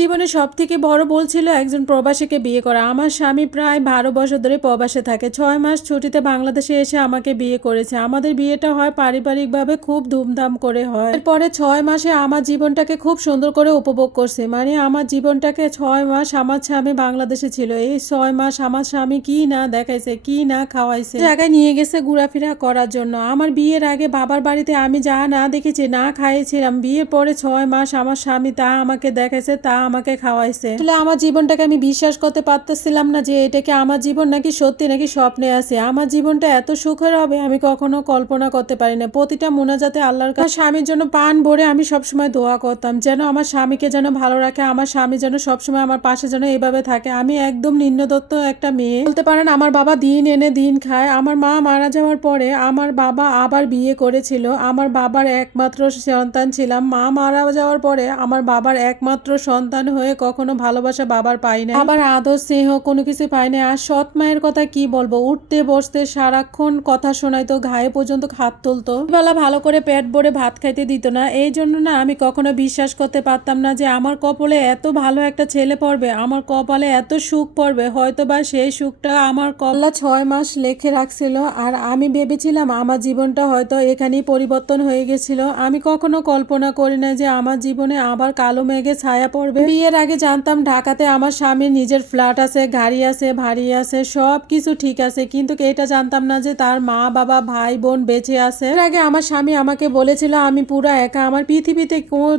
জীবনে সব থেকে বড় বল ছিল একজন প্রবাসীকে বিয়ে করা। আমার স্বামী প্রায় বারো বছর ধরে প্রবাসে থাকে। ছয় মাস ছুটিতে বাংলাদেশে এসে আমাকে বিয়ে করেছে। আমাদের বিয়েটা হয় পারিবারিকভাবে খুব ধুমধাম করে হয়। এরপরে ছয় মাসে আমার জীবনটাকে খুব সুন্দর করে উপভোগ করছে। মানে আমার জীবনটাকে ছয় মাস আমার স্বামী বাংলাদেশে ছিল। এই ছয় মাস আমার স্বামী কি না দেখাইছে, কি না খাওয়াইছে। জায়গায় নিয়ে গেছে ঘোরাফেরা করার জন্য। আমার বিয়ের আগে বাবার বাড়িতে আমি যা না দেখেছি, না খাইয়েছিলাম। বিয়ের পরে ছয় মাস আমার স্বামী তা আমাকে দেখাইছে, তা আমাকে খাওয়াইছে। আসলে আমার জীবনটাকে আমি বিশ্বাস করতে পারতেছিলাম না যে এটাকে আমার জীবন নাকি সত্যি নাকি স্বপ্নে আছে। আমার জীবনটা এত সুখের হবে আমি কখনো কল্পনা করতে পারি না। প্রতিটা মোনাজাতে আল্লাহর কাছে স্বামীর জন্য পান ভরে আমি সবসময় দোয়া করতাম, যেন আমার স্বামীকে যেন ভালো রাখে, আমার স্বামী যেন সবসময় আমার পাশে যেন এভাবে থাকে। আমি একদম নিম্নদত্ত একটা মেয়ে। বলতে পারেন, আমার বাবা দিন এনে দিন খায়। আমার মা মারা যাওয়ার পরে আমার বাবা আবার বিয়ে করেছিল। আমার বাবার একমাত্র সন্তান ছিলাম। মা মারা যাওয়ার পরে আমার বাবার একমাত্র সন্তান হয়ে কখনো ভালোবাসা বাবার পাই না আবার আদর, স্নেহ কোনো কিছু পাই না আর সৎ মায়ের কথা কি বলব? উঠতে, বসতে, সারাক্ষণ কথা শোনাইতো ঘায়ে পর্যন্ত হাত তুলতো। বেলা ভালো করে পেট ভরে ভাত খাইতে দিত না। এই জন্য না আমি কখনো বিশ্বাস করতে পারতাম না যে আমার কপালে এত ভালো একটা ছেলে পড়বে, আমার কপালে এত সুখ পড়বে হয়তো বা সেই সুখটা আমার কল্লা ছয় মাস লেখে রাখছিল। আর আমি ভেবেছিলাম আমার জীবনটা হয়তো এখানেই পরিবর্তন হয়ে গেছিল। আমি কখনো কল্পনা করি না যে আমার জীবনে আবার কালো মেঘে ছায়া পড়বে। বিয়ের আগে জানতাম ঢাকাতে আমার স্বামীর নিজের ফ্ল্যাট আছে, গাড়ি আছে ভারী আছে সব কিছু ঠিক আছে, কিন্তু এটা জানতাম না যে তার মা, বাবা, ভাই, বোন বেঁচে আছে। এর আগে আমার স্বামী আমাকে বলেছিল, আমি পুরা একা, আমার পৃথিবীতে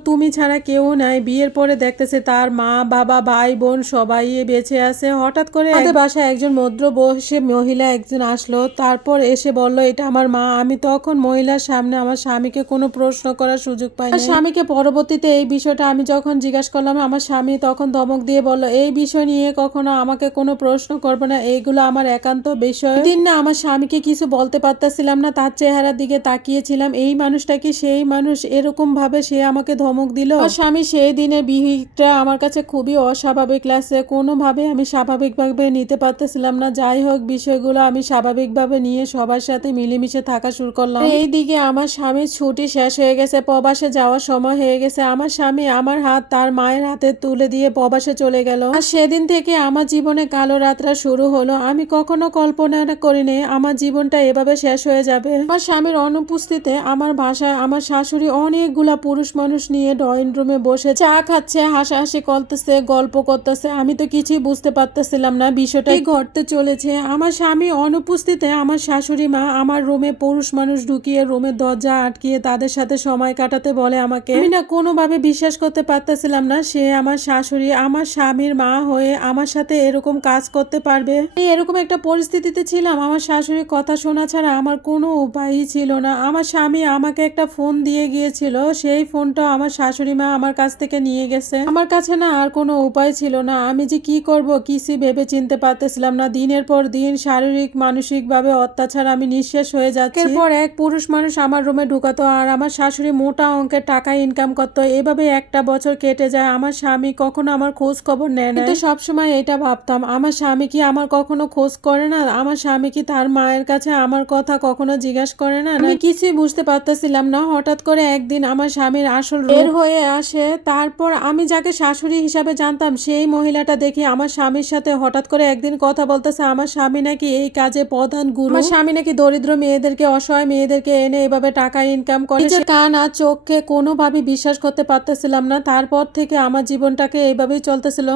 তুমি ছাড়া কেউ নাই। বিয়ের পরে দেখতেছে তার মা, বাবা, ভাই, বোন সবাই বেঁচে আছে। হঠাৎ করে আমাদের বাসায় একজন মদ্র বসে মহিলা একজন আসলো। তারপর এসে বলল, এটা আমার মা। আমি তখন মহিলার সামনে আমার স্বামীকে কোনো প্রশ্ন করার সুযোগ পাই স্বামীকে পরবর্তীতে এই বিষয়টা আমি যখন জিজ্ঞাসা করলাম, আমার স্বামী তখন ধমক দিয়ে বলল, এই বিষয় নিয়ে কখনো আমাকে কোনো প্রশ্ন করবে না। এইগুলো আমার একান্ত বিষয়। দিন না আমার স্বামীকে কিছু বলতে পারতেছিলাম না। তার চেহারার দিকে তাকিয়েছিলাম। এই মানুষটা কি সেই মানুষ এরকম ভাবে সে আমাকে ধমক দিল। আমার স্বামী সেই দিনের বিহিটা আমার কাছে খুবই অস্বাভাবিক লাগছে। কোনোভাবে আমি স্বাভাবিকভাবে নিতে পারতেছিলাম না। যাই হোক, বিষয়গুলো আমি স্বাভাবিকভাবে নিয়ে সবার সাথে মিলেমিশে থাকা শুরু করলাম। এই দিকে আমার স্বামীর ছুটি শেষ হয়ে গেছে। প্রবাসে যাওয়ার সময় হয়ে গেছে। আমার স্বামী আমার হাত তার মায়ের হাতে তুলে দিয়ে প্রবাসে চলে গেল। আর সেদিন থেকে আমার জীবনে কালো রাতরা শুরু হলো। আমি কখনো কল্পনা করিনি আমার জীবনটা এভাবে শেষ হয়ে যাবে। আমার স্বামীর অনুপস্থিতিতে আমার বাসায় আমার শাশুড়ি অনেকগুলা পুরুষ মানুষ নিয়ে ড্রয়িং রুমে বসে চা খাচ্ছে, হাসাহাসি করতেছে, গল্প করতেছে। আমি তো কিছুই বুঝতে পারতেছিলাম না বিষয়টা। ঘটতে চলেছে? আমার স্বামী অনুপস্থিতিতে আমার শাশুড়ি মা আমার রুমে পুরুষ মানুষ ঢুকিয়ে রুমের দরজা আটকিয়ে তাদের সাথে সময় কাটাতে বলে আমাকে। আমি না কোনোভাবে বিশ্বাস করতে পারতেছিলাম না, সে আমার শাশুড়ি, আমার স্বামীর মা হয়ে আমার সাথে এরকম কাজ করতে পারবে? আমি এরকম একটা পরিস্থিতিতে ছিলাম, আমার শাশুড়ির কথা শোনা ছাড়া আমার কোনো উপায়ই ছিল না। আমার স্বামী আমাকে একটা ফোন দিয়ে গিয়েছিল, সেই ফোনটা আমার শাশুড়ি মা আমার কাছ থেকে নিয়ে গেছে। আমার কাছে না আর কোনো উপায় ছিল না, আমি যে কি করব কিছু ভেবে চিনতে পারতেছিলাম না। দিনের পর দিন শারীরিক মানসিক ভাবে অত্যাচার আমি নিঃশেষ হয়ে যাচ্ছি। এরপর এক পুরুষ মানুষ আমার রুমে ঢুকাতো আর আমার শাশুড়ি মোটা অঙ্কের টাকা ইনকাম করতো। এভাবে একটা বছর কেটে যায়, আমার স্বামী কখনো আমার খোঁজ খবর নেয় না কিন্তু সবসময় এটা ভাবতাম আমার স্বামী কি আমার কখনো খোঁজ করে না? আমার স্বামী কি তার মায়ের কাছে আমার কথা কখনো জিজ্ঞাসা করে না? আমি কিছুই বুঝতে পারতেছিলাম না। হঠাৎ করে একদিন আমার স্বামীর আসল বের হয়ে আসে তারপর আমি যাকে শাশুড়ি হিসাবে জানতাম সেই মহিলাটা দেখি আমার স্বামীর সাথে হঠাৎ করে একদিন কথা বলতেছে আমার স্বামী নাকি এই কাজে প্রধান গুরু। আমার স্বামী নাকি দরিদ্র মেয়েদেরকে অসহায় মেয়েদেরকে এনে এভাবে টাকা ইনকাম করে। কান আর চোখকে কোনোভাবে বিশ্বাস করতে পারতেছিলাম না। তারপর থেকে আমার জীবনটাকে এইভাবেই চলতেছিল?